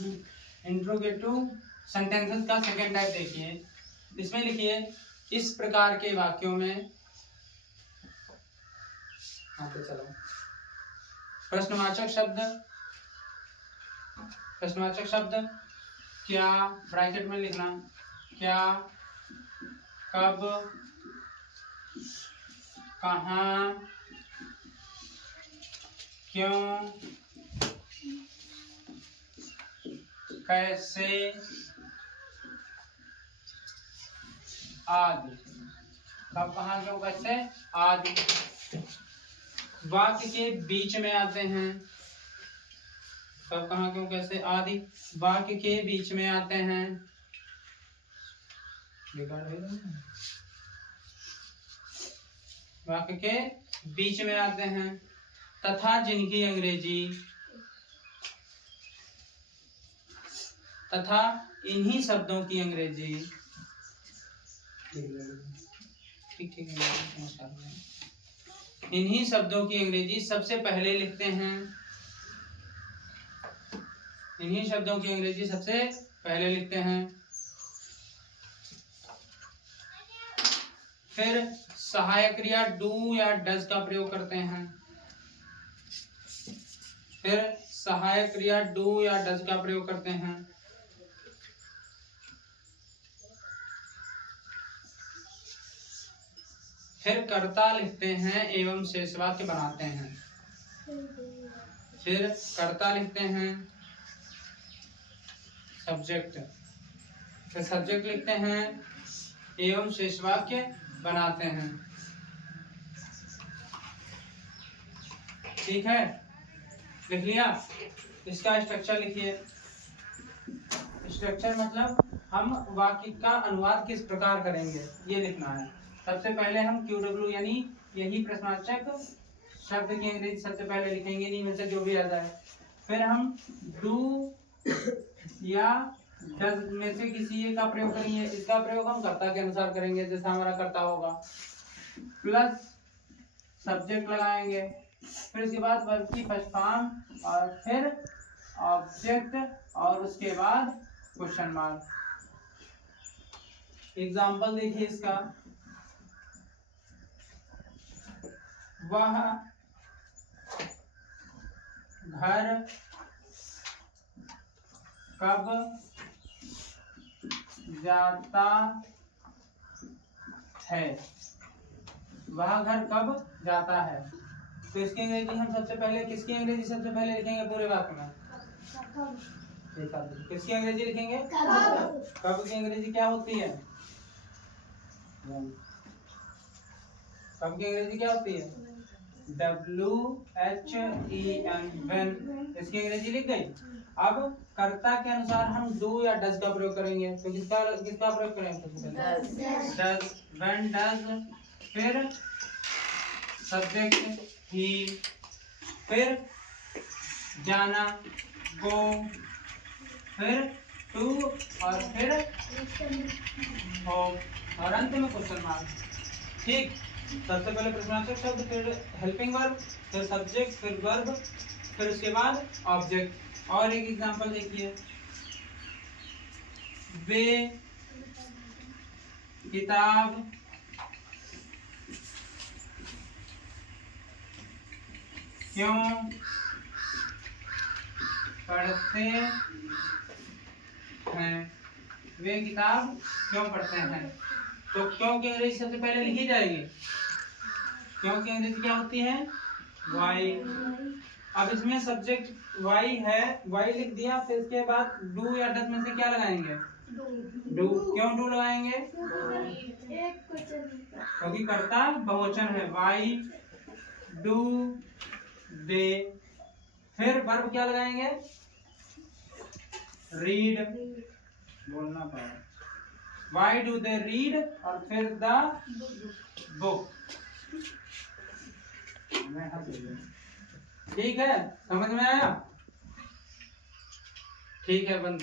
Interrogative sentences का second type देखिए। इसमें लिखिए इस प्रकार के वाक्यों में, आगे चलो, प्रश्नवाचक शब्द क्या, ब्रैकेट में लिखना, क्या, कब, कहाँ, क्यों, कैसे आदि। कब, कहाँ, क्यों, कैसे आदि वाक्य के बीच में आते हैं। कब, कहाँ, क्यों, कैसे आदि वाक्य के बीच में आते हैं। वाक्य के बीच में आते हैं तथा जिनकी अंग्रेजी, तथा इन्हीं शब्दों की अंग्रेजी, ठीक ठीक है, इन्हीं शब्दों की अंग्रेजी सबसे पहले लिखते हैं। इन्हीं शब्दों की अंग्रेजी सबसे पहले लिखते हैं। फिर सहायक क्रिया डू या डज का प्रयोग करते हैं। फिर सहायक क्रिया डू या डज का प्रयोग करते हैं। फिर कर्ता लिखते हैं एवं शेष वाक्य बनाते हैं। फिर कर्ता लिखते हैं, सब्जेक्ट, फिर सब्जेक्ट लिखते हैं एवं शेष वाक्य बनाते हैं। ठीक है, लिख लिया। इसका स्ट्रक्चर लिखिए। स्ट्रक्चर मतलब हम वाक्य का अनुवाद किस प्रकार करेंगे ये लिखना है। सबसे पहले हम QW यानी यही प्रश्नवाचक शब्द की अंग्रेजी सबसे पहले लिखेंगे, नहीं में से जो भी आता है। फिर हम डू या डज में से किसी एक का प्रयोग करेंगे। इसका प्रयोग हम कर्ता के अनुसार करेंगे, जैसा हमारा कर्ता होगा। प्लस सब्जेक्ट लगाएंगे, फिर उसके बाद वर्ब की फर्स्ट फॉर्म, और फिर ऑब्जेक्ट, और उसके बाद क्वेश्चन मार्क। एग्जाम्पल देखिए इसका। वह घर कब जाता है। वह घर कब जाता है, तो इसकी अंग्रेजी हम सबसे पहले, किसकी अंग्रेजी सबसे पहले लिखेंगे पूरे वाक्य में? किसकी अंग्रेजी लिखेंगे? कब की अंग्रेजी क्या होती है? कब की अंग्रेजी क्या होती है? WHEN, when। इसकी अंग्रेजी लिख गई। अब कर्ता के अनुसार हम डू या डज का प्रयोग करेंगे, तो किसका प्रयोग करेंगे? डज, when डज, फिर सब्जेक्ट ही, फिर जाना गो, फिर टू, और फिर होम, और अंत में क्वेश्चन मार्क। ठीक, सबसे पहले प्रश्नवाचक शब्द, फिर हेल्पिंग वर्ब, फिर सब्जेक्ट, फिर वर्ब, फिर उसके बाद ऑब्जेक्ट। और एक एग्जांपल देखिए। वे किताब क्यों पढ़ते हैं। वे किताब क्यों पढ़ते हैं, तो क्यों की अंग्रेजी सबसे पहले लिखी जाएगी। क्यों की अंग्रेजी क्या होती है? वाई। अब इसमें सब्जेक्ट वाई है, वाई लिख दिया, फिर इसके बाद डू या डज में से क्या लगाएंगे? डू। क्यों डू लगाएंगे? क्योंकि कर्ता बहुवचन है। Why do they. फिर वर्ब क्या लगाएंगे? रीड, बोलना पड़ेगा। Why do they read, और फिर द बुक। ठीक है, समझ में आया? ठीक है, बंद।